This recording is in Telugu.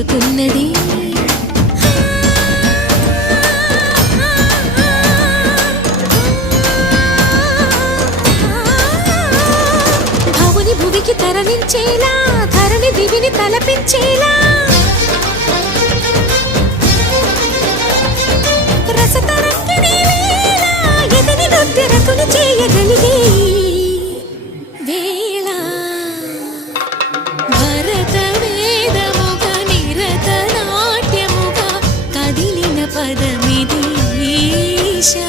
చేరుతున్నది భవుని భువికి తరలించేలా ధరణి దివిని తలపించేలా రసతరంగిణి వేళ ఎదిని నృత్యరతులు చేయగలిగే వేళ భరత వేదముగా నిరత నాట్యముగా కదిలిన పదమిది ఈశా